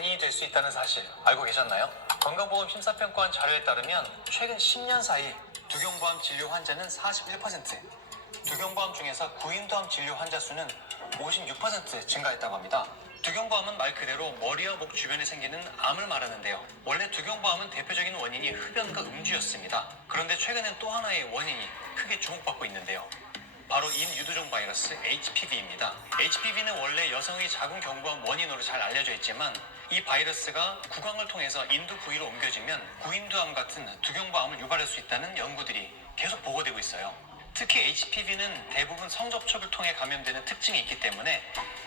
원인이 될 수 있다는 사실 알고 계셨나요? 건강보험 심사평가원 자료에 따르면 최근 10년 사이 두경부암 진료 환자는 41%, 두경부암 중에서 구인두암 진료 환자 수는 56% 증가했다고 합니다. 두경부암은 말 그대로 머리와 목 주변에 생기는 암을 말하는데요. 원래 두경부암은 대표적인 원인이 흡연과 음주였습니다. 그런데 최근엔 또 하나의 원인이 크게 주목받고 있는데요. 바로 인유두종 바이러스 HPV입니다. HPV는 원래 여성의 자궁 경부암 원인으로 잘 알려져 있지만 이 바이러스가 구강을 통해서 인두 부위로 옮겨지면 구인두암 같은 두경부암을 유발할 수 있다는 연구들이 계속 보고되고 있어요. 특히 HPV는 대부분 성접촉을 통해 감염되는 특징이 있기 때문에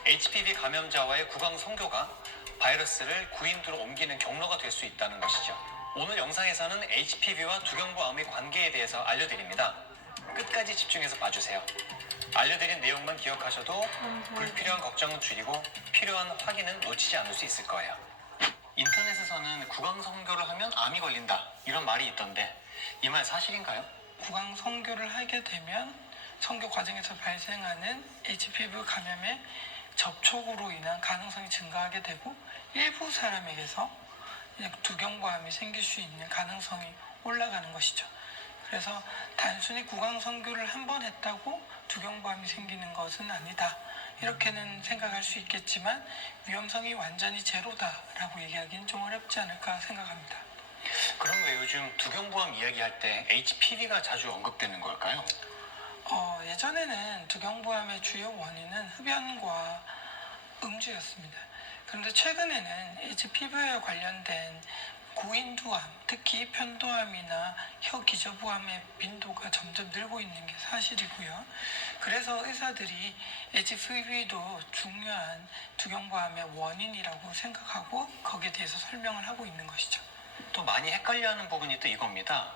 HPV 감염자와의 구강 성교가 바이러스를 구인두로 옮기는 경로가 될 수 있다는 것이죠. 오늘 영상에서는 HPV와 두경부암의 관계에 대해서 알려드립니다. 끝까지 집중해서 봐주세요. 알려드린 내용만 기억하셔도 불필요한 걱정은 줄이고 필요한 확인은 놓치지 않을 수 있을 거예요. 인터넷에서는 구강 성교를 하면 암이 걸린다 이런 말이 있던데 이 말 사실인가요? 구강 성교를 하게 되면 성교 과정에서 발생하는 HPV 감염의 접촉으로 인한 가능성이 증가하게 되고 일부 사람에게서 두경부암이 생길 수 있는 가능성이 올라가는 것이죠. 그래서 단순히 구강 성교를 한 번 했다고 두경부암이 생기는 것은 아니다. 이렇게는 생각할 수 있겠지만 위험성이 완전히 제로다라고 얘기하기는 좀 어렵지 않을까 생각합니다. 그럼 왜 요즘 두경부암 이야기할 때 HPV가 자주 언급되는 걸까요? 예전에는 두경부암의 주요 원인은 흡연과 음주였습니다. 그런데 최근에는 HPV와 관련된 구인두암, 특히 편도암이나 혀기저부암의 빈도가 점점 늘고 있는 게 사실이고요. 그래서 의사들이 HPV도 중요한 두경부암의 원인이라고 생각하고 거기에 대해서 설명을 하고 있는 것이죠. 또 많이 헷갈려하는 부분이 또 이겁니다.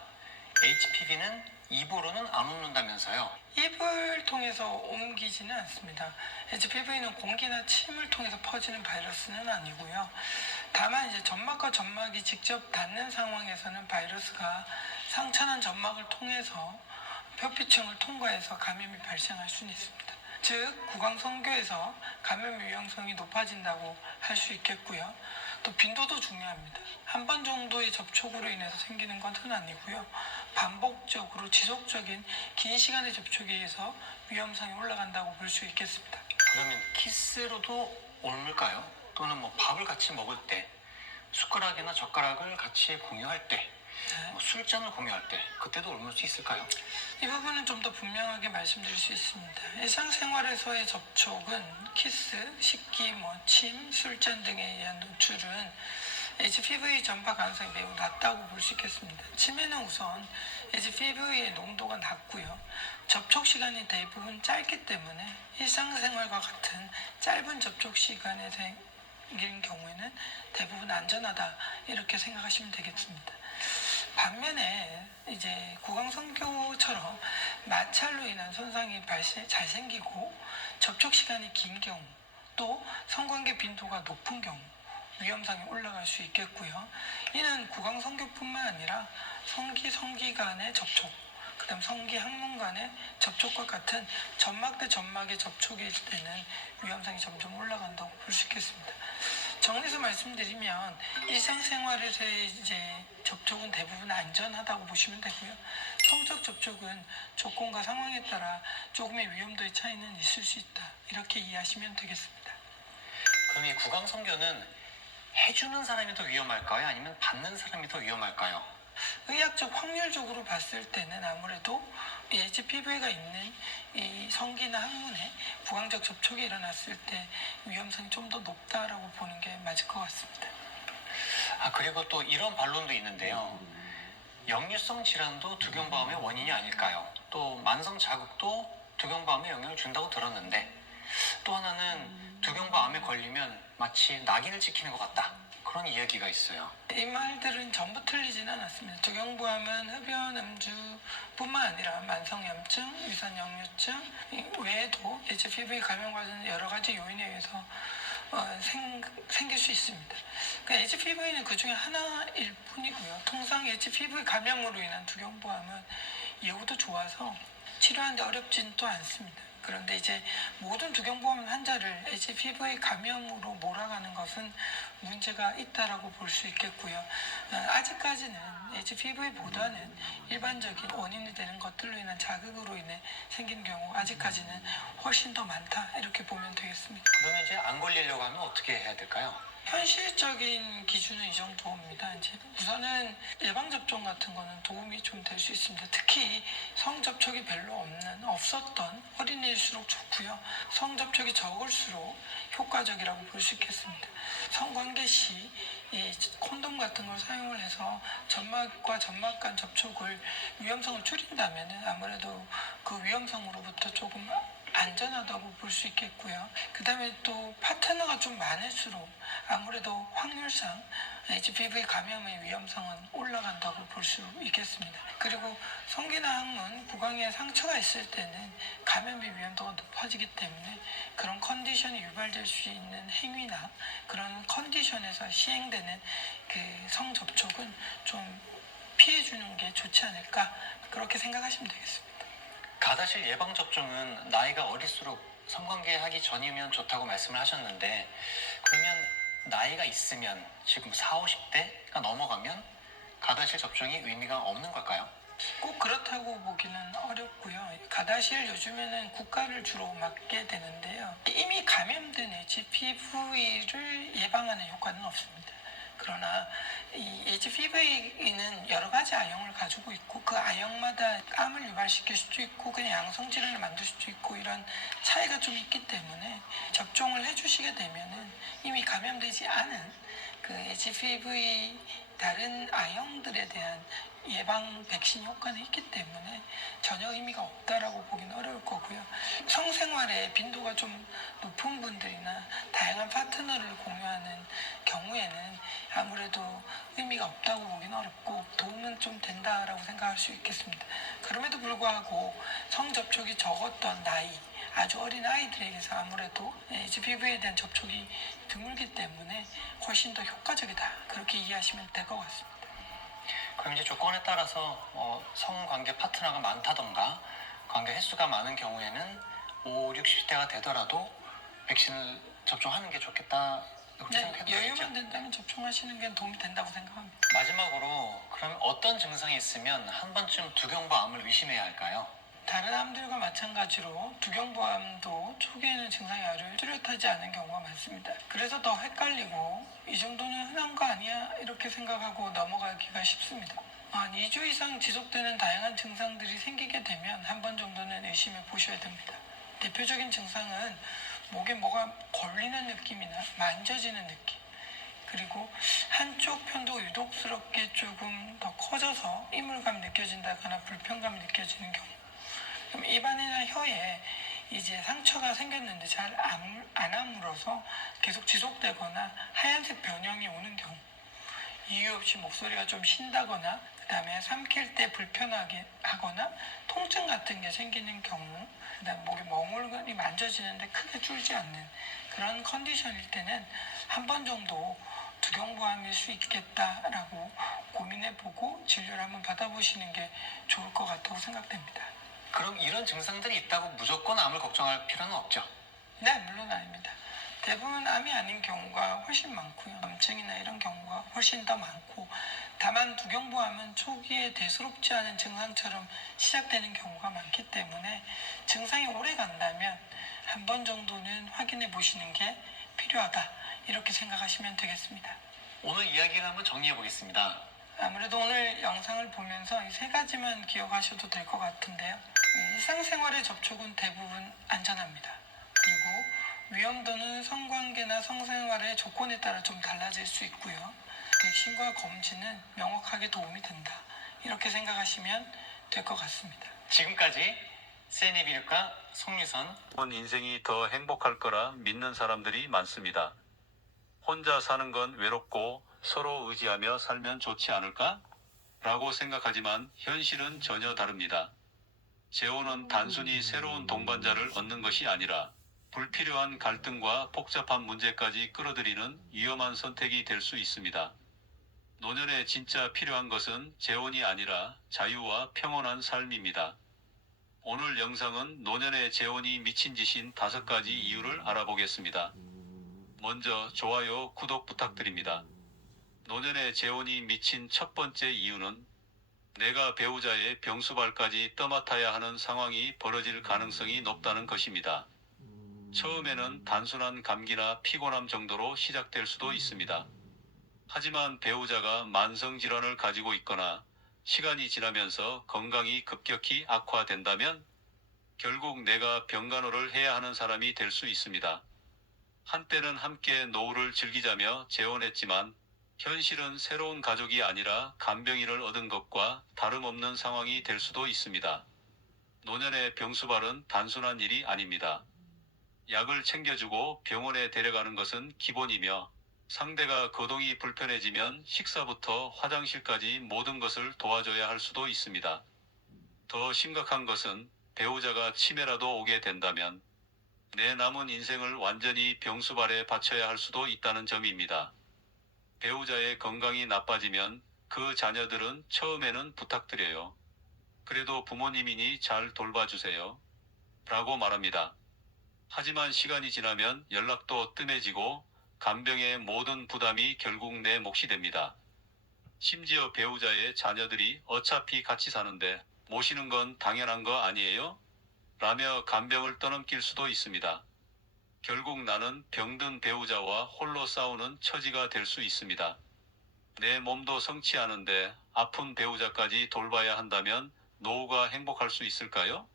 HPV는 입으로는 안 옮는다면서요? 입을 통해서 옮기지는 않습니다. HPV는 공기나 침을 통해서 퍼지는 바이러스는 아니고요. 다만 이제 점막과 점막이 직접 닿는 상황에서는 바이러스가 상처난 점막을 통해서 표피층을 통과해서 감염이 발생할 수는 있습니다. 즉 구강성교에서 감염 위험성이 높아진다고 할 수 있겠고요. 또 빈도도 중요합니다. 한 번 정도의 접촉으로 인해서 생기는 것은 아니고요. 반복적으로 지속적인 긴 시간의 접촉에 의해서 위험성이 올라간다고 볼 수 있겠습니다. 그러면 키스로도 옮을까요? 또는 밥을 같이 먹을 때, 숟가락이나 젓가락을 같이 공유할 때, 술잔을 공유할 때 그때도 옮을 수 있을까요? 이 부분은 좀 더 분명하게 말씀드릴 수 있습니다. 일상생활에서의 접촉은 키스, 식기, 침, 술잔 등에 의한 노출은 HPV 전파 가능성이 매우 낮다고 볼 수 있겠습니다. 침에는 우선 HPV의 농도가 낮고요. 접촉 시간이 대부분 짧기 때문에 일상생활과 같은 짧은 접촉 시간에 생기는 경우에는 대부분 안전하다 이렇게 생각하시면 되겠습니다. 반면에 이제 구강성교처럼 마찰로 인한 손상이 잘 생기고 접촉 시간이 긴 경우 또 성관계 빈도가 높은 경우 위험성이 올라갈 수 있겠고요. 이는 구강성교뿐만 아니라 성기 간의 접촉, 그다음 성기 항문 간의 접촉과 같은 점막 대 점막의 접촉일 때는 위험성이 점점 올라간다고 볼 수 있겠습니다. 정리해서 말씀드리면 일상생활에서의 이제 접촉은 대부분 안전하다고 보시면 되고요. 성적 접촉은 조건과 상황에 따라 조금의 위험도의 차이는 있을 수 있다. 이렇게 이해하시면 되겠습니다. 그럼 이 구강성교는 해주는 사람이 더 위험할까요? 아니면 받는 사람이 더 위험할까요? 의학적 확률적으로 봤을 때는 아무래도 HPV가 있는 이 성기나 항문에 부강적 접촉이 일어났을 때 위험성이 좀 더 높다라고 보는 게 맞을 것 같습니다. 그리고 또 이런 반론도 있는데요. 역류성 질환도 두경부암의 원인이 아닐까요? 또 만성 자극도 두경부암에 영향을 준다고 들었는데 또 하나는 두경부암에 걸리면 마치 낙인을 찍히는 것 같다. 그런 이야기가 있어요. 이 말들은 전부 틀리지는 않았습니다. 두경부암은 흡연, 음주뿐만 아니라 만성염증, 위산역류증 외에도 HPV 감염 과정 여러 가지 요인에 의해서 생길 수 있습니다. 그러니까 HPV는 그 중에 하나일 뿐이고요. 통상 HPV 감염으로 인한 두경부암은 예후도 좋아서 치료하는데 어렵지는 또 않습니다. 그런데 이제 모든 두경보험 환자를 HPV 감염으로 몰아가는 것은 문제가 있다라고 볼 수 있겠고요. 아직까지는 HPV보다는 일반적인 원인이 되는 것들로 인한 자극으로 인해 생긴 경우 아직까지는 훨씬 더 많다 이렇게 보면 되겠습니다. 그러면 이제 안 걸리려고 하면 어떻게 해야 될까요? 현실적인 기준은 이 정도입니다. 이제 우선은 예방접종 같은 거는 도움이 좀 될 수 있습니다. 특히 성접촉이 별로 없었던 어린이일수록 좋고요. 성접촉이 적을수록 효과적이라고 볼 수 있겠습니다. 성관계 시 이 콘돔 같은 걸 사용을 해서 점막과 점막 간 접촉을 위험성을 줄인다면 아무래도 그 위험성으로부터 조금 안전하다고 볼 수 있겠고요. 그 다음에 또 파트너가 좀 많을수록 아무래도 확률상 HPV 감염의 위험성은 올라간다고 볼 수 있겠습니다. 그리고 성기나 항문, 구강에 상처가 있을 때는 감염의 위험도가 높아지기 때문에 그런 컨디션이 유발될 수 있는 행위나 그런 컨디션에서 시행되는 그 성접촉은 좀 피해주는 게 좋지 않을까 그렇게 생각하시면 되겠습니다. 가다실 예방접종은 나이가 어릴수록 성관계 하기 전이면 좋다고 말씀을 하셨는데 그러면 나이가 있으면 지금 40, 50대가 넘어가면 가다실 접종이 의미가 없는 걸까요? 꼭 그렇다고 보기는 어렵고요. 가다실 요즘에는 국가를 주로 맡게 되는데요. 이미 감염된 HPV를 예방하는 효과는 없습니다. 그러나 이 HPV는 여러 가지 아형을 가지고 있고 그 아형마다 암을 유발시킬 수도 있고 그냥 양성질환을 만들 수도 있고 이런 차이가 좀 있기 때문에 접종을 해주시게 되면은 이미 감염되지 않은 그 HPV 다른 아형들에 대한 예방 백신 효과는 있기 때문에 전혀 의미가 없다라고 보기는 어려울 거고요. 성생활에 빈도가 좀 높은 분들이나 다양한 파트너를 공유하는 경우에는 아무래도 의미가 없다고 보기는 어렵고 도움은 좀 된다라고 생각할 수 있겠습니다. 그럼에도 불구하고 성접촉이 적었던 나이, 아주 어린 아이들에게서 아무래도 HPV에 대한 접촉이 드물기 때문에 훨씬 더 효과적이다. 그렇게 이해하시면 될 것 같습니다. 그럼 이제 조건에 따라서 성관계 파트너가 많다던가 관계 횟수가 많은 경우에는 5, 60대가 되더라도 백신을 접종하는 게 좋겠다 그렇게 생각해도 되겠죠? 여유만 된다면 접종하시는 게 도움이 된다고 생각합니다. 마지막으로 그럼 어떤 증상이 있으면 한 번쯤 두경부암을 의심해야 할까요? 다른 암들과 마찬가지로 두경부암도 초기에는 증상이 아주 뚜렷하지 않은 경우가 많습니다. 그래서 더 헷갈리고 이 정도는 흔한 거 아니야? 이렇게 생각하고 넘어가기가 쉽습니다. 한 2주 이상 지속되는 다양한 증상들이 생기게 되면 한 번 정도는 의심해 보셔야 됩니다. 대표적인 증상은 목에 뭐가 걸리는 느낌이나 만져지는 느낌, 그리고 한쪽 편도 유독스럽게 조금 더 커져서 이물감이 느껴진다거나 불편감이 느껴지는 경우, 그럼 입안이나 혀에 이제 상처가 생겼는데 잘 안 아물어서 계속 지속되거나 하얀색 변형이 오는 경우, 이유 없이 목소리가 좀 쉰다거나 그 다음에 삼킬 때 불편하게 하거나 통증 같은 게 생기는 경우, 그 다음에 목에 멍울이 만져지는데 크게 줄지 않는 그런 컨디션일 때는 한 번 정도 두경부암일 수 있겠다라고 고민해보고 진료를 한번 받아보시는 게 좋을 것 같다고 생각됩니다. 그럼 이런 증상들이 있다고 무조건 암을 걱정할 필요는 없죠? 네, 물론 아닙니다. 대부분 암이 아닌 경우가 훨씬 많고요. 암증이나 이런 경우가 훨씬 더 많고, 다만 두경부암은 초기에 대수롭지 않은 증상처럼 시작되는 경우가 많기 때문에 증상이 오래 간다면 한 번 정도는 확인해 보시는 게 필요하다. 이렇게 생각하시면 되겠습니다. 오늘 이야기를 한번 정리해 보겠습니다. 아무래도 오늘 영상을 보면서 이 세 가지만 기억하셔도 될 것 같은데요. 일상생활의 접촉은 대부분 안전합니다. 그리고 위험도는 성관계나 성생활의 조건에 따라 좀 달라질 수 있고요. 백신과 검진은 명확하게 도움이 된다. 이렇게 생각하시면 될 것 같습니다. 지금까지 세니비루과 송유선 인생이 더 행복할 거라 믿는 사람들이 많습니다. 혼자 사는 건 외롭고 서로 의지하며 살면 좋지 않을까? 라고 생각하지만 현실은 전혀 다릅니다. 재혼은 단순히 새로운 동반자를 얻는 것이 아니라 불필요한 갈등과 복잡한 문제까지 끌어들이는 위험한 선택이 될 수 있습니다. 노년에 진짜 필요한 것은 재혼이 아니라 자유와 평온한 삶입니다. 오늘 영상은 노년의 재혼이 미친 짓인 5가지 이유를 알아보겠습니다. 먼저 좋아요, 구독 부탁드립니다. 노년의 재혼이 미친 첫 번째 이유는 내가 배우자의 병수발까지 떠맡아야 하는 상황이 벌어질 가능성이 높다는 것입니다. 처음에는 단순한 감기나 피곤함 정도로 시작될 수도 있습니다. 하지만 배우자가 만성질환을 가지고 있거나 시간이 지나면서 건강이 급격히 악화된다면 결국 내가 병간호를 해야 하는 사람이 될 수 있습니다. 한때는 함께 노후를 즐기자며 재혼했지만 현실은 새로운 가족이 아니라 간병인을 얻은 것과 다름없는 상황이 될 수도 있습니다. 노년의 병수발은 단순한 일이 아닙니다. 약을 챙겨주고 병원에 데려가는 것은 기본이며 상대가 거동이 불편해지면 식사부터 화장실까지 모든 것을 도와줘야 할 수도 있습니다. 더 심각한 것은 배우자가 치매라도 오게 된다면 내 남은 인생을 완전히 병수발에 바쳐야 할 수도 있다는 점입니다. 배우자의 건강이 나빠지면 그 자녀들은 처음에는 부탁드려요. 그래도 부모님이니 잘 돌봐주세요. 라고 말합니다. 하지만 시간이 지나면 연락도 뜸해지고 간병의 모든 부담이 결국 내 몫이 됩니다. 심지어 배우자의 자녀들이 어차피 같이 사는데 모시는 건 당연한 거 아니에요? 라며 간병을 떠넘길 수도 있습니다. 결국 나는 병든 배우자와 홀로 싸우는 처지가 될 수 있습니다. 내 몸도 성취하는데 아픈 배우자까지 돌봐야 한다면 노후가 행복할 수 있을까요?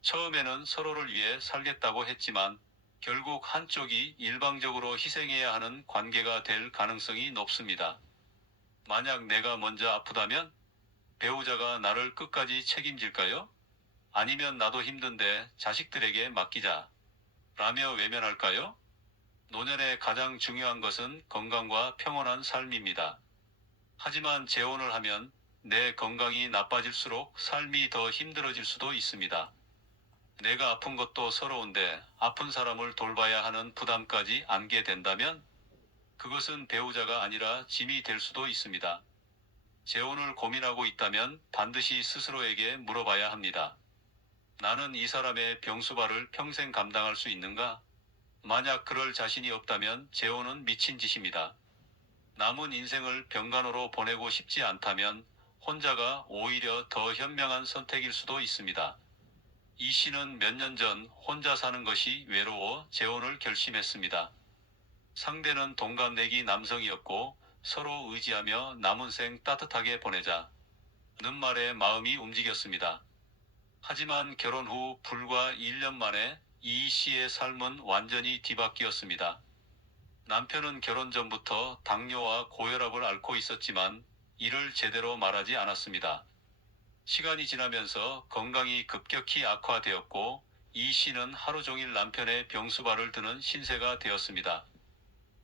처음에는 서로를 위해 살겠다고 했지만 결국 한쪽이 일방적으로 희생해야 하는 관계가 될 가능성이 높습니다. 만약 내가 먼저 아프다면 배우자가 나를 끝까지 책임질까요? 아니면 나도 힘든데 자식들에게 맡기자 라며 외면할까요? 노년에 가장 중요한 것은 건강과 평온한 삶입니다. 하지만 재혼을 하면 내 건강이 나빠질수록 삶이 더 힘들어질 수도 있습니다. 내가 아픈 것도 서러운데 아픈 사람을 돌봐야 하는 부담까지 안게 된다면 그것은 배우자가 아니라 짐이 될 수도 있습니다. 재혼을 고민하고 있다면 반드시 스스로에게 물어봐야 합니다. 나는 이 사람의 병수발을 평생 감당할 수 있는가? 만약 그럴 자신이 없다면 재혼은 미친 짓입니다. 남은 인생을 병간호로 보내고 싶지 않다면 혼자가 오히려 더 현명한 선택일 수도 있습니다. 이 씨는 몇 년 전 혼자 사는 것이 외로워 재혼을 결심했습니다. 상대는 동갑내기 남성이었고 서로 의지하며 남은 생 따뜻하게 보내자는 말에 마음이 움직였습니다. 하지만 결혼 후 불과 1년 만에 이 씨의 삶은 완전히 뒤바뀌었습니다. 남편은 결혼 전부터 당뇨와 고혈압을 앓고 있었지만 이를 제대로 말하지 않았습니다. 시간이 지나면서 건강이 급격히 악화되었고 이 씨는 하루 종일 남편의 병수발을 드는 신세가 되었습니다.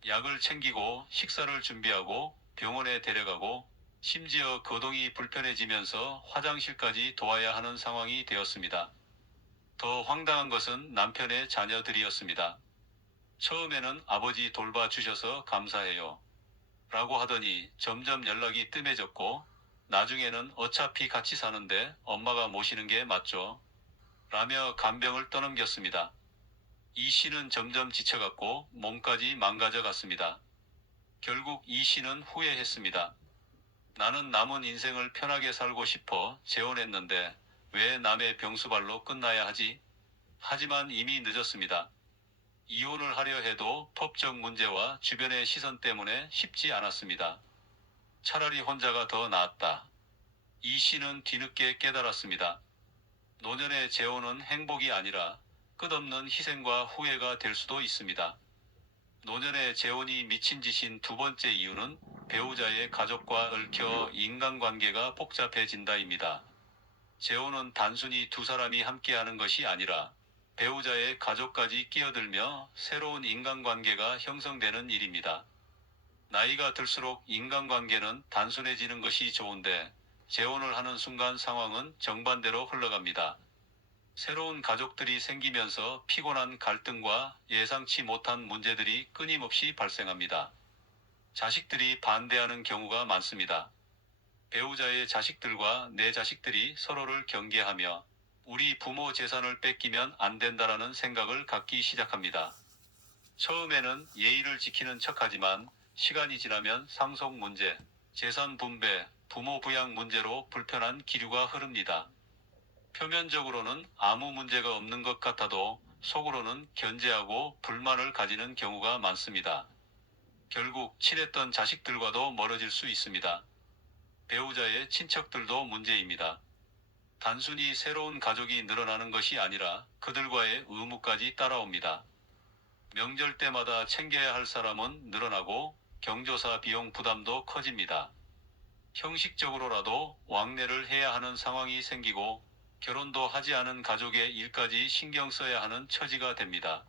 약을 챙기고 식사를 준비하고 병원에 데려가고 심지어 거동이 불편해지면서 화장실까지 도와야 하는 상황이 되었습니다. 더 황당한 것은 남편의 자녀들이었습니다. 처음에는 아버지 돌봐주셔서 감사해요. 라고 하더니 점점 연락이 뜸해졌고 나중에는 어차피 같이 사는데 엄마가 모시는 게 맞죠? 라며 간병을 떠넘겼습니다. 이 씨는 점점 지쳐갔고 몸까지 망가져갔습니다. 결국 이 씨는 후회했습니다. 나는 남은 인생을 편하게 살고 싶어 재혼했는데 왜 남의 병수발로 끝나야 하지? 하지만 이미 늦었습니다. 이혼을 하려 해도 법적 문제와 주변의 시선 때문에 쉽지 않았습니다. 차라리 혼자가 더 나았다. 이 씨는 뒤늦게 깨달았습니다. 노년의 재혼은 행복이 아니라 끝없는 희생과 후회가 될 수도 있습니다. 노년의 재혼이 미친 짓인 두 번째 이유는 배우자의 가족과 얽혀 인간관계가 복잡해진다입니다. 재혼은 단순히 두 사람이 함께하는 것이 아니라 배우자의 가족까지 끼어들며 새로운 인간관계가 형성되는 일입니다. 나이가 들수록 인간관계는 단순해지는 것이 좋은데 재혼을 하는 순간 상황은 정반대로 흘러갑니다. 새로운 가족들이 생기면서 피곤한 갈등과 예상치 못한 문제들이 끊임없이 발생합니다. 자식들이 반대하는 경우가 많습니다. 배우자의 자식들과 내 자식들이 서로를 경계하며 우리 부모 재산을 뺏기면 안 된다라는 생각을 갖기 시작합니다. 처음에는 예의를 지키는 척하지만 시간이 지나면 상속 문제, 재산 분배, 부모 부양 문제로 불편한 기류가 흐릅니다. 표면적으로는 아무 문제가 없는 것 같아도 속으로는 견제하고 불만을 가지는 경우가 많습니다. 결국 친했던 자식들과도 멀어질 수 있습니다. 배우자의 친척들도 문제입니다. 단순히 새로운 가족이 늘어나는 것이 아니라 그들과의 의무까지 따라옵니다. 명절 때마다 챙겨야 할 사람은 늘어나고 경조사 비용 부담도 커집니다. 형식적으로라도 왕래를 해야 하는 상황이 생기고 결혼도 하지 않은 가족의 일까지 신경 써야 하는 처지가 됩니다.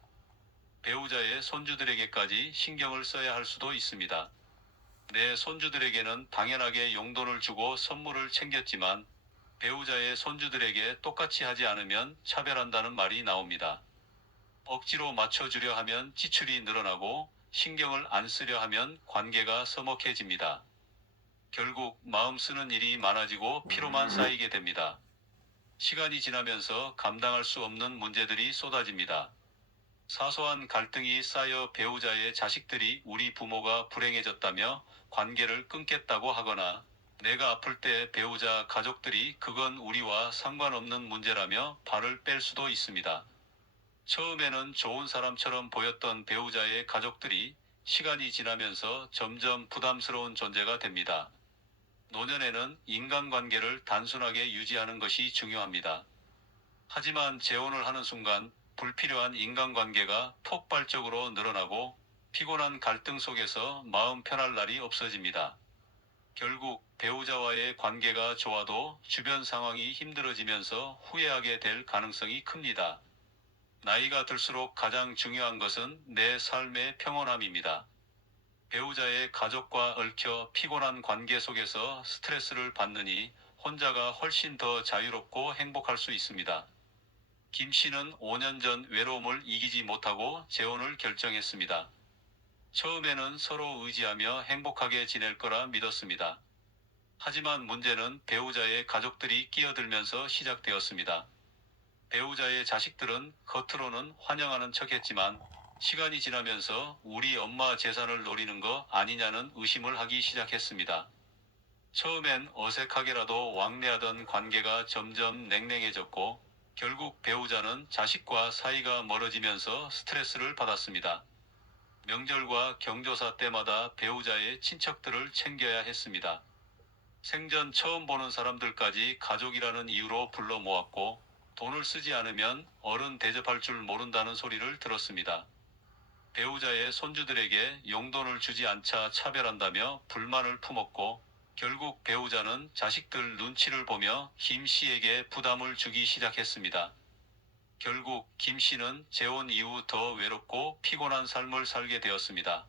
배우자의 손주들에게까지 신경을 써야 할 수도 있습니다. 내 손주들에게는 당연하게 용돈을 주고 선물을 챙겼지만 배우자의 손주들에게 똑같이 하지 않으면 차별한다는 말이 나옵니다. 억지로 맞춰주려 하면 지출이 늘어나고 신경을 안 쓰려 하면 관계가 서먹해집니다. 결국 마음 쓰는 일이 많아지고 피로만 쌓이게 됩니다. 시간이 지나면서 감당할 수 없는 문제들이 쏟아집니다. 사소한 갈등이 쌓여 배우자의 자식들이 우리 부모가 불행해졌다며 관계를 끊겠다고 하거나 내가 아플 때 배우자 가족들이 그건 우리와 상관없는 문제라며 발을 뺄 수도 있습니다. 처음에는 좋은 사람처럼 보였던 배우자의 가족들이 시간이 지나면서 점점 부담스러운 존재가 됩니다. 노년에는 인간관계를 단순하게 유지하는 것이 중요합니다. 하지만 재혼을 하는 순간 불필요한 인간관계가 폭발적으로 늘어나고 피곤한 갈등 속에서 마음 편할 날이 없어집니다. 결국 배우자와의 관계가 좋아도 주변 상황이 힘들어지면서 후회하게 될 가능성이 큽니다. 나이가 들수록 가장 중요한 것은 내 삶의 평온함입니다. 배우자의 가족과 얽혀 피곤한 관계 속에서 스트레스를 받느니 혼자가 훨씬 더 자유롭고 행복할 수 있습니다. 김 씨는 5년 전 외로움을 이기지 못하고 재혼을 결정했습니다. 처음에는 서로 의지하며 행복하게 지낼 거라 믿었습니다. 하지만 문제는 배우자의 가족들이 끼어들면서 시작되었습니다. 배우자의 자식들은 겉으로는 환영하는 척했지만 시간이 지나면서 우리 엄마 재산을 노리는 거 아니냐는 의심을 하기 시작했습니다. 처음엔 어색하게라도 왕래하던 관계가 점점 냉랭해졌고 결국 배우자는 자식과 사이가 멀어지면서 스트레스를 받았습니다. 명절과 경조사 때마다 배우자의 친척들을 챙겨야 했습니다. 생전 처음 보는 사람들까지 가족이라는 이유로 불러 모았고 돈을 쓰지 않으면 어른 대접할 줄 모른다는 소리를 들었습니다. 배우자의 손주들에게 용돈을 주지 않자 차별한다며 불만을 품었고 결국 배우자는 자식들 눈치를 보며 김 씨에게 부담을 주기 시작했습니다. 결국 김 씨는 재혼 이후 더 외롭고 피곤한 삶을 살게 되었습니다.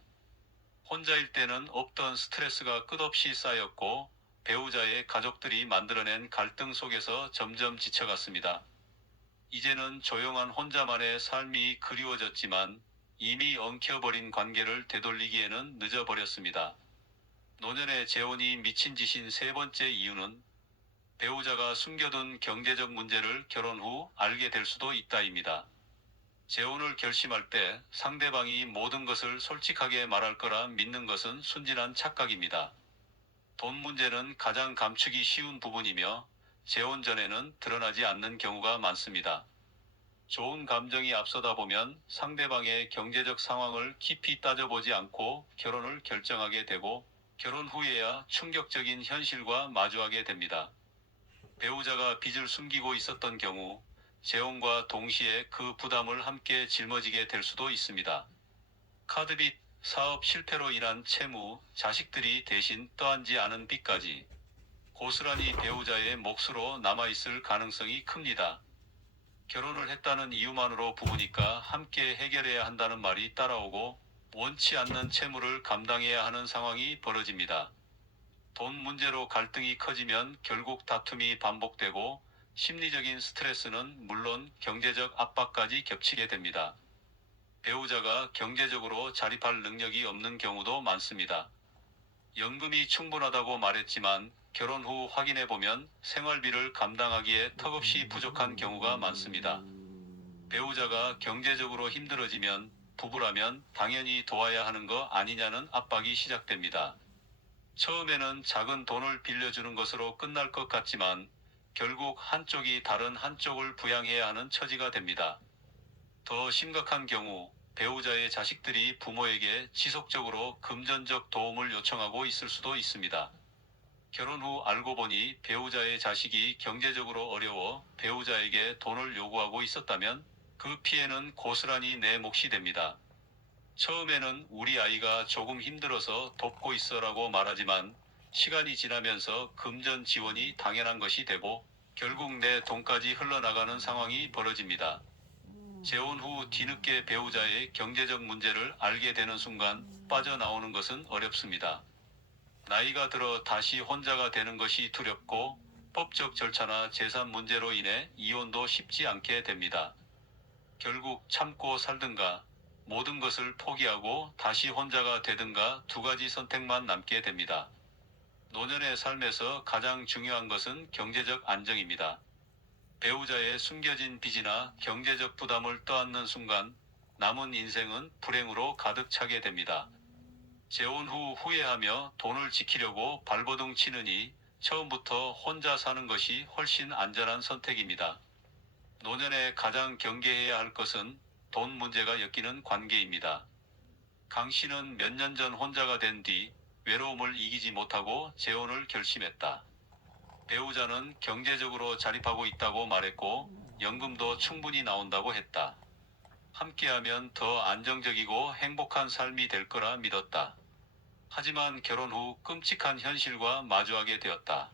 혼자일 때는 없던 스트레스가 끝없이 쌓였고 배우자의 가족들이 만들어낸 갈등 속에서 점점 지쳐갔습니다. 이제는 조용한 혼자만의 삶이 그리워졌지만 이미 엉켜버린 관계를 되돌리기에는 늦어버렸습니다. 노년의 재혼이 미친 짓인 세 번째 이유는 배우자가 숨겨둔 경제적 문제를 결혼 후 알게 될 수도 있다입니다. 재혼을 결심할 때 상대방이 모든 것을 솔직하게 말할 거라 믿는 것은 순진한 착각입니다. 돈 문제는 가장 감추기 쉬운 부분이며 재혼 전에는 드러나지 않는 경우가 많습니다. 좋은 감정이 앞서다 보면 상대방의 경제적 상황을 깊이 따져보지 않고 결혼을 결정하게 되고 결혼 후에야 충격적인 현실과 마주하게 됩니다. 배우자가 빚을 숨기고 있었던 경우 재혼과 동시에 그 부담을 함께 짊어지게 될 수도 있습니다. 카드빚, 사업 실패로 인한 채무, 자식들이 대신 떠안지 않은 빚까지 고스란히 배우자의 몫으로 남아있을 가능성이 큽니다. 결혼을 했다는 이유만으로 부부니까 함께 해결해야 한다는 말이 따라오고 원치 않는 채무를 감당해야 하는 상황이 벌어집니다. 돈 문제로 갈등이 커지면 결국 다툼이 반복되고 심리적인 스트레스는 물론 경제적 압박까지 겹치게 됩니다. 배우자가 경제적으로 자립할 능력이 없는 경우도 많습니다. 연금이 충분하다고 말했지만 결혼 후 확인해 보면 생활비를 감당하기에 턱없이 부족한 경우가 많습니다. 배우자가 경제적으로 힘들어지면 부부라면 당연히 도와야 하는 거 아니냐는 압박이 시작됩니다. 처음에는 작은 돈을 빌려주는 것으로 끝날 것 같지만 결국 한쪽이 다른 한쪽을 부양해야 하는 처지가 됩니다. 더 심각한 경우 배우자의 자식들이 부모에게 지속적으로 금전적 도움을 요청하고 있을 수도 있습니다. 결혼 후 알고 보니 배우자의 자식이 경제적으로 어려워 배우자에게 돈을 요구하고 있었다면 그 피해는 고스란히 내 몫이 됩니다. 처음에는 우리 아이가 조금 힘들어서 돕고 있어라고 말하지만 시간이 지나면서 금전 지원이 당연한 것이 되고 결국 내 돈까지 흘러나가는 상황이 벌어집니다. 재혼 후 뒤늦게 배우자의 경제적 문제를 알게 되는 순간 빠져나오는 것은 어렵습니다. 나이가 들어 다시 혼자가 되는 것이 두렵고 법적 절차나 재산 문제로 인해 이혼도 쉽지 않게 됩니다. 결국 참고 살든가 모든 것을 포기하고 다시 혼자가 되든가 두 가지 선택만 남게 됩니다. 노년의 삶에서 가장 중요한 것은 경제적 안정입니다. 배우자의 숨겨진 빚이나 경제적 부담을 떠안는 순간 남은 인생은 불행으로 가득 차게 됩니다. 재혼 후 후회하며 돈을 지키려고 발버둥 치느니 처음부터 혼자 사는 것이 훨씬 안전한 선택입니다. 노년에 가장 경계해야 할 것은 돈 문제가 엮이는 관계입니다. 강 씨는 몇 년 전 혼자가 된 뒤 외로움을 이기지 못하고 재혼을 결심했다. 배우자는 경제적으로 자립하고 있다고 말했고 연금도 충분히 나온다고 했다. 함께하면 더 안정적이고 행복한 삶이 될 거라 믿었다. 하지만 결혼 후 끔찍한 현실과 마주하게 되었다.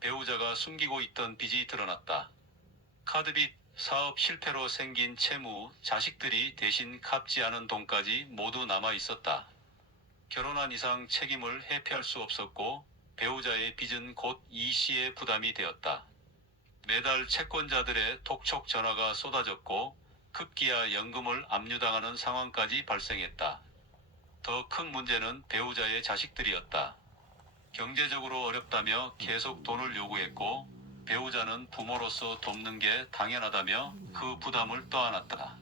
배우자가 숨기고 있던 빚이 드러났다. 카드빚, 사업 실패로 생긴 채무, 자식들이 대신 갚지 않은 돈까지 모두 남아 있었다. 결혼한 이상 책임을 회피할 수 없었고 배우자의 빚은 곧 이 씨의 부담이 되었다. 매달 채권자들의 톡촉 전화가 쏟아졌고 급기야 연금을 압류당하는 상황까지 발생했다. 더 큰 문제는 배우자의 자식들이었다. 경제적으로 어렵다며 계속 돈을 요구했고 배우자는 부모로서 돕는 게 당연하다며 그 부담을 떠안았다.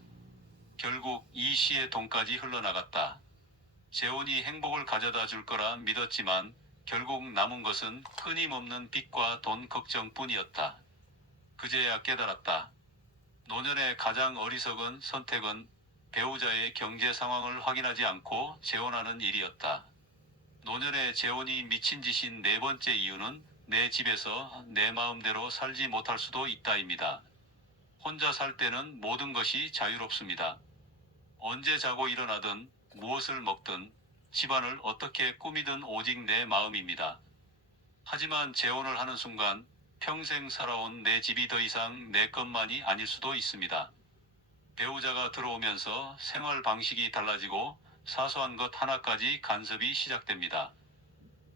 결국 이 씨의 돈까지 흘러나갔다. 재혼이 행복을 가져다 줄 거라 믿었지만 결국 남은 것은 끊임없는 빚과 돈 걱정뿐이었다. 그제야 깨달았다. 노년의 가장 어리석은 선택은 배우자의 경제 상황을 확인하지 않고 재혼하는 일이었다. 노년의 재혼이 미친 짓인 네 번째 이유는 내 집에서 내 마음대로 살지 못할 수도 있다입니다. 혼자 살 때는 모든 것이 자유롭습니다. 언제 자고 일어나든 무엇을 먹든 집안을 어떻게 꾸미든 오직 내 마음입니다. 하지만 재혼을 하는 순간 평생 살아온 내 집이 더 이상 내 것만이 아닐 수도 있습니다. 배우자가 들어오면서 생활 방식이 달라지고 사소한 것 하나까지 간섭이 시작됩니다.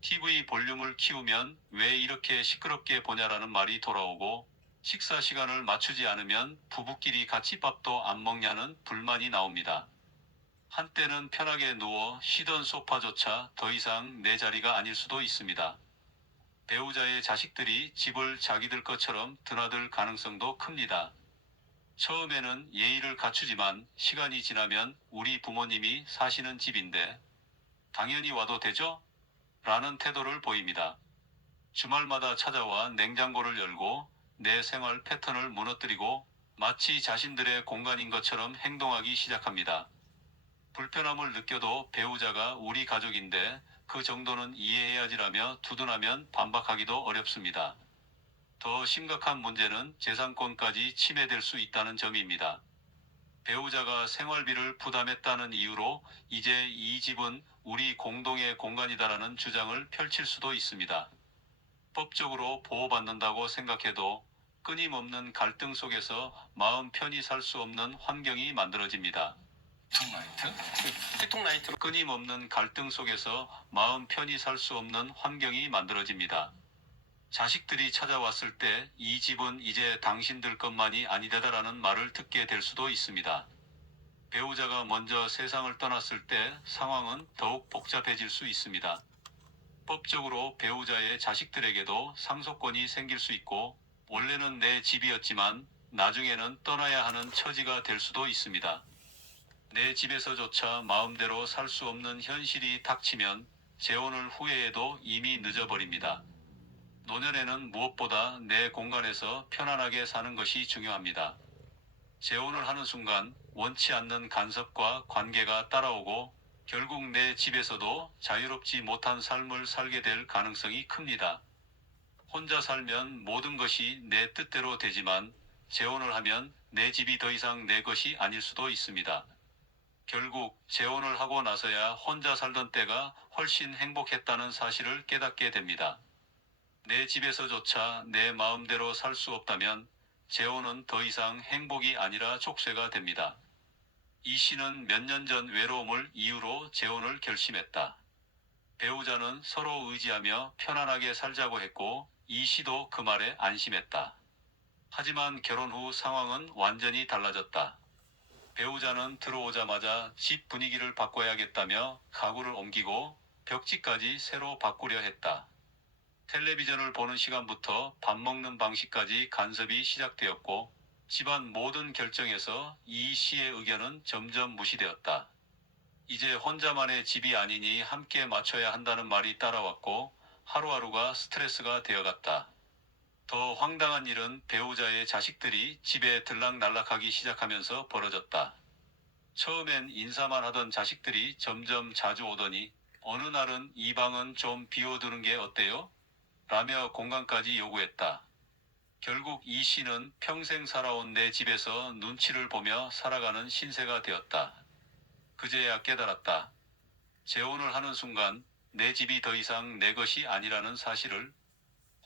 TV 볼륨을 키우면 왜 이렇게 시끄럽게 보냐라는 말이 돌아오고 식사 시간을 맞추지 않으면 부부끼리 같이 밥도 안 먹냐는 불만이 나옵니다. 한때는 편하게 누워 쉬던 소파조차 더 이상 내 자리가 아닐 수도 있습니다. 배우자의 자식들이 집을 자기들 것처럼 드나들 가능성도 큽니다. 처음에는 예의를 갖추지만 시간이 지나면 우리 부모님이 사시는 집인데 당연히 와도 되죠? 라는 태도를 보입니다. 주말마다 찾아와 냉장고를 열고 내 생활 패턴을 무너뜨리고 마치 자신들의 공간인 것처럼 행동하기 시작합니다. 불편함을 느껴도 배우자가 우리 가족인데 그 정도는 이해해야지라며 두둔하면 반박하기도 어렵습니다. 더 심각한 문제는 재산권까지 침해될 수 있다는 점입니다. 배우자가 생활비를 부담했다는 이유로 이제 이 집은 우리 공동의 공간이다라는 주장을 펼칠 수도 있습니다. 법적으로 보호받는다고 생각해도 끊임없는 갈등 속에서 마음 편히 살 수 없는 환경이 만들어집니다. 끊임없는 갈등 속에서 마음 편히 살 수 없는 환경이 만들어집니다. 자식들이 찾아왔을 때 이 집은 이제 당신들 것만이 아니다라는 말을 듣게 될 수도 있습니다. 배우자가 먼저 세상을 떠났을 때 상황은 더욱 복잡해질 수 있습니다. 법적으로 배우자의 자식들에게도 상속권이 생길 수 있고 원래는 내 집이었지만 나중에는 떠나야 하는 처지가 될 수도 있습니다. 내 집에서조차 마음대로 살 수 없는 현실이 닥치면 재혼을 후회해도 이미 늦어버립니다. 노년에는 무엇보다 내 공간에서 편안하게 사는 것이 중요합니다. 재혼을 하는 순간 원치 않는 간섭과 관계가 따라오고 결국 내 집에서도 자유롭지 못한 삶을 살게 될 가능성이 큽니다. 혼자 살면 모든 것이 내 뜻대로 되지만 재혼을 하면 내 집이 더 이상 내 것이 아닐 수도 있습니다. 결국 재혼을 하고 나서야 혼자 살던 때가 훨씬 행복했다는 사실을 깨닫게 됩니다. 내 집에서조차 내 마음대로 살 수 없다면 재혼은 더 이상 행복이 아니라 족쇄가 됩니다. 이 씨는 몇 년 전 외로움을 이유로 재혼을 결심했다. 배우자는 서로 의지하며 편안하게 살자고 했고 이 씨도 그 말에 안심했다. 하지만 결혼 후 상황은 완전히 달라졌다. 배우자는 들어오자마자 집 분위기를 바꿔야겠다며 가구를 옮기고 벽지까지 새로 바꾸려 했다. 텔레비전을 보는 시간부터 밥 먹는 방식까지 간섭이 시작되었고 집안 모든 결정에서 이 씨의 의견은 점점 무시되었다. 이제 혼자만의 집이 아니니 함께 맞춰야 한다는 말이 따라왔고 하루하루가 스트레스가 되어갔다. 더 황당한 일은 배우자의 자식들이 집에 들락날락하기 시작하면서 벌어졌다. 처음엔 인사만 하던 자식들이 점점 자주 오더니 어느 날은 이 방은 좀 비워두는 게 어때요? 라며 공간까지 요구했다. 결국 이 씨는 평생 살아온 내 집에서 눈치를 보며 살아가는 신세가 되었다. 그제야 깨달았다. 재혼을 하는 순간 내 집이 더 이상 내 것이 아니라는 사실을.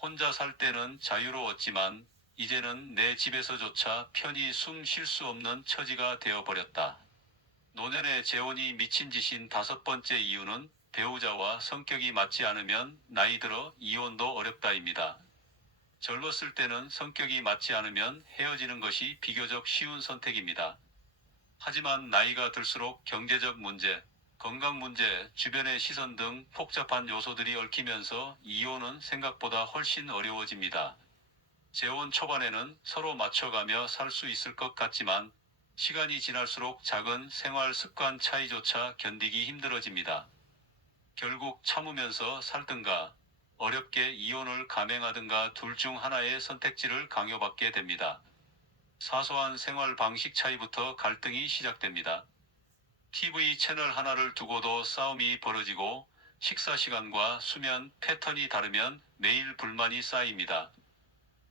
혼자 살 때는 자유로웠지만 이제는 내 집에서조차 편히 숨 쉴 수 없는 처지가 되어버렸다. 노년의 재혼이 미친 짓인 5번째 이유는 배우자와 성격이 맞지 않으면 나이 들어 이혼도 어렵다입니다. 젊었을 때는 성격이 맞지 않으면 헤어지는 것이 비교적 쉬운 선택입니다. 하지만 나이가 들수록 경제적 문제, 건강 문제, 주변의 시선 등 복잡한 요소들이 얽히면서 이혼은 생각보다 훨씬 어려워집니다. 재혼 초반에는 서로 맞춰가며 살 수 있을 것 같지만 시간이 지날수록 작은 생활 습관 차이조차 견디기 힘들어집니다. 결국 참으면서 살든가 어렵게 이혼을 감행하든가 둘 중 하나의 선택지를 강요받게 됩니다. 사소한 생활 방식 차이부터 갈등이 시작됩니다. TV 채널 하나를 두고도 싸움이 벌어지고 식사 시간과 수면 패턴이 다르면 매일 불만이 쌓입니다.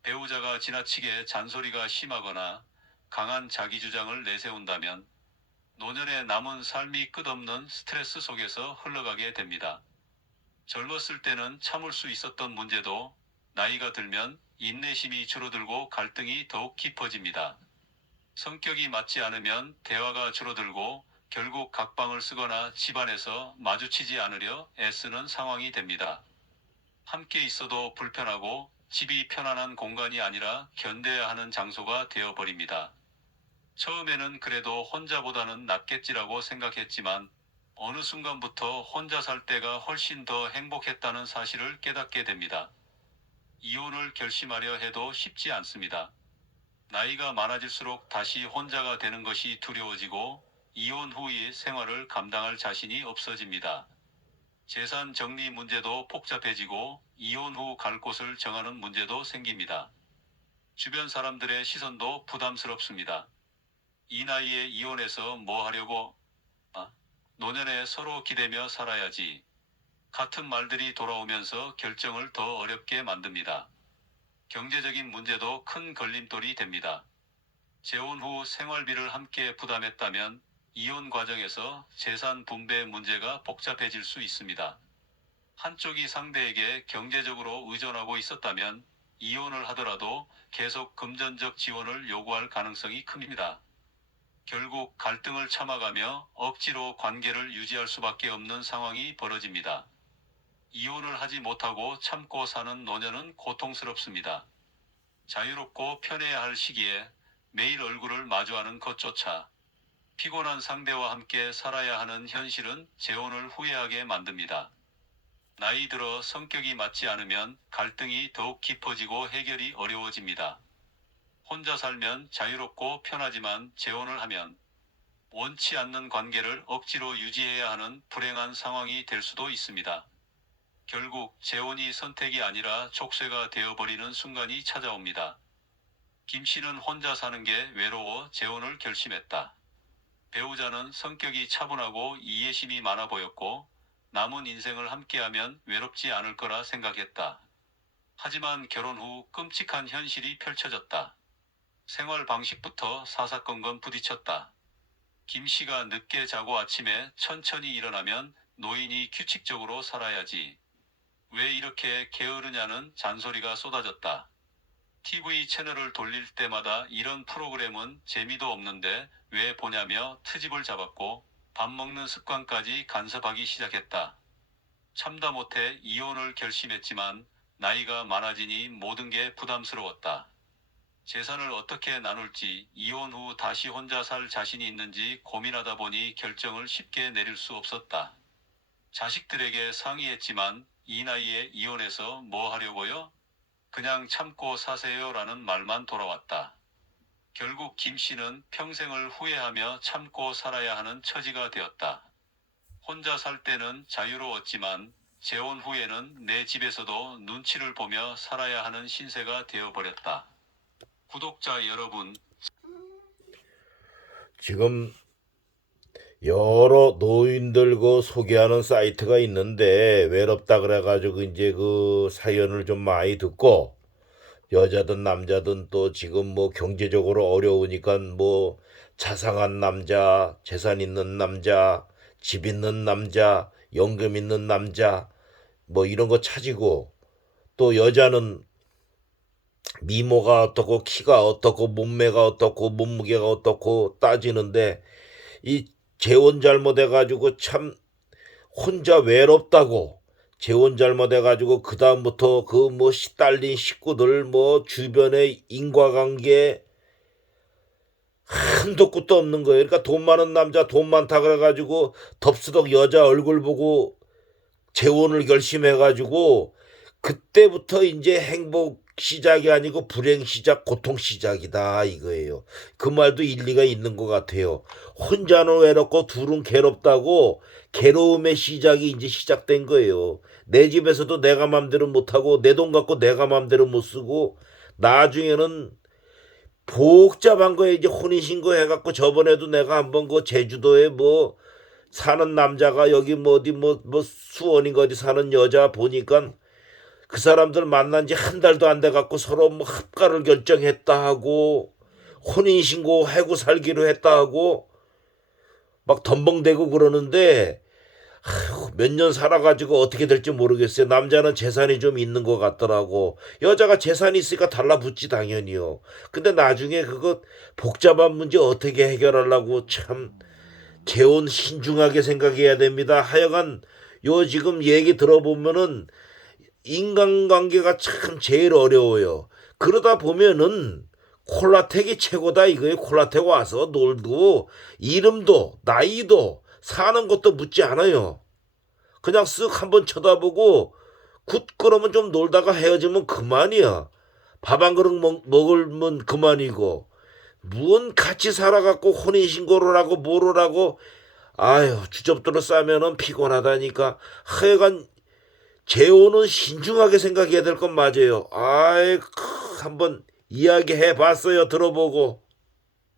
배우자가 지나치게 잔소리가 심하거나 강한 자기 주장을 내세운다면 노년의 남은 삶이 끝없는 스트레스 속에서 흘러가게 됩니다. 젊었을 때는 참을 수 있었던 문제도 나이가 들면 인내심이 줄어들고 갈등이 더욱 깊어집니다. 성격이 맞지 않으면 대화가 줄어들고 결국 각방을 쓰거나 집안에서 마주치지 않으려 애쓰는 상황이 됩니다. 함께 있어도 불편하고 집이 편안한 공간이 아니라 견뎌야 하는 장소가 되어버립니다. 처음에는 그래도 혼자보다는 낫겠지라고 생각했지만 어느 순간부터 혼자 살 때가 훨씬 더 행복했다는 사실을 깨닫게 됩니다. 이혼을 결심하려 해도 쉽지 않습니다. 나이가 많아질수록 다시 혼자가 되는 것이 두려워지고 이혼 후의 생활을 감당할 자신이 없어집니다. 재산 정리 문제도 복잡해지고 이혼 후 갈 곳을 정하는 문제도 생깁니다. 주변 사람들의 시선도 부담스럽습니다. 이 나이에 이혼해서 뭐 하려고? 노년에 서로 기대며 살아야지. 같은 말들이 돌아오면서 결정을 더 어렵게 만듭니다. 경제적인 문제도 큰 걸림돌이 됩니다. 재혼 후 생활비를 함께 부담했다면 이혼 과정에서 재산 분배 문제가 복잡해질 수 있습니다. 한쪽이 상대에게 경제적으로 의존하고 있었다면 이혼을 하더라도 계속 금전적 지원을 요구할 가능성이 큽니다. 결국 갈등을 참아가며 억지로 관계를 유지할 수밖에 없는 상황이 벌어집니다. 이혼을 하지 못하고 참고 사는 노년은 고통스럽습니다. 자유롭고 편해야 할 시기에 매일 얼굴을 마주하는 것조차 피곤한 상대와 함께 살아야 하는 현실은 재혼을 후회하게 만듭니다. 나이 들어 성격이 맞지 않으면 갈등이 더욱 깊어지고 해결이 어려워집니다. 혼자 살면 자유롭고 편하지만 재혼을 하면 원치 않는 관계를 억지로 유지해야 하는 불행한 상황이 될 수도 있습니다. 결국 재혼이 선택이 아니라 족쇄가 되어버리는 순간이 찾아옵니다. 김 씨는 혼자 사는 게 외로워 재혼을 결심했다. 배우자는 성격이 차분하고 이해심이 많아 보였고 남은 인생을 함께하면 외롭지 않을 거라 생각했다. 하지만 결혼 후 끔찍한 현실이 펼쳐졌다. 생활 방식부터 사사건건 부딪혔다. 김 씨가 늦게 자고 아침에 천천히 일어나면 노인이 규칙적으로 살아야지. 왜 이렇게 게으르냐는 잔소리가 쏟아졌다. TV 채널을 돌릴 때마다 이런 프로그램은 재미도 없는데 왜 보냐며 트집을 잡았고 밥 먹는 습관까지 간섭하기 시작했다. 참다 못해 이혼을 결심했지만 나이가 많아지니 모든 게 부담스러웠다. 재산을 어떻게 나눌지, 이혼 후 다시 혼자 살 자신이 있는지 고민하다 보니 결정을 쉽게 내릴 수 없었다. 자식들에게 상의했지만 이 나이에 이혼해서 뭐 하려고요? 그냥 참고 사세요라는 말만 돌아왔다. 결국 김 씨는 평생을 후회하며 참고 살아야 하는 처지가 되었다. 혼자 살 때는 자유로웠지만 재혼 후에는 내 집에서도 눈치를 보며 살아야 하는 신세가 되어버렸다. 구독자 여러분, 지금 여러 노인들 그 소개하는 사이트가 있는데 외롭다 그래가지고 이제 그 사연을 좀 많이 듣고 여자든 남자든 또 지금 뭐 경제적으로 어려우니까 뭐 자상한 남자, 재산 있는 남자, 집 있는 남자, 연금 있는 남자 뭐 이런 거 찾이고 또 여자는 미모가 어떻고 키가 어떻고 몸매가 어떻고 몸무게가 어떻고 따지는데 이 재혼 잘못해가지고 참 혼자 외롭다고 재혼 잘못해가지고 그 다음부터 그 뭐 딸린 식구들 뭐 주변의 인과관계 한도 끝도 없는 거예요. 그러니까 돈 많은 남자 돈 많다 그래가지고 덥수덕 여자 얼굴 보고 재혼을 결심해가지고 그때부터 이제 행복 시작이 아니고 불행 시작, 고통 시작이다 이거예요. 그 말도 일리가 있는 것 같아요. 혼자는 외롭고 둘은 괴롭다고 괴로움의 시작이 이제 시작된 거예요. 내 집에서도 내가 맘대로 못하고 내 돈 갖고 내가 맘대로 못 쓰고 나중에는 복잡한 거에 이제 혼인신고 해갖고 저번에도 내가 한번 그 제주도에 뭐 사는 남자가 여기 뭐 어디 뭐 수원인가 어디 사는 여자 보니까 그 사람들 만난 지 한 달도 안 돼갖고 서로 뭐 합가를 결정했다 하고 혼인신고 하고 살기로 했다 하고 막 덤벙대고 그러는데 몇 년 살아가지고 어떻게 될지 모르겠어요. 남자는 재산이 좀 있는 것 같더라고. 여자가 재산이 있으니까 달라붙지 당연히요. 근데 나중에 그거 복잡한 문제 어떻게 해결하려고 참 재혼 신중하게 생각해야 됩니다. 하여간 요 지금 얘기 들어보면은 인간관계가 참 제일 어려워요. 그러다 보면은 콜라텍이 최고다 이거예요. 콜라텍 와서 놀고 이름도 나이도 사는 것도 묻지 않아요. 그냥 쓱 한번 쳐다보고 굿 그러면 좀 놀다가 헤어지면 그만이야. 밥 한 그릇 먹으면 그만이고 무언 같이 살아갖고 혼인신고를 하고 뭐를 하고 아유 주접들어 싸면은 피곤하다니까. 하여간 재혼은 신중하게 생각해야 될 건 맞아요. 아이 한번 이야기해 봤어요. 들어보고.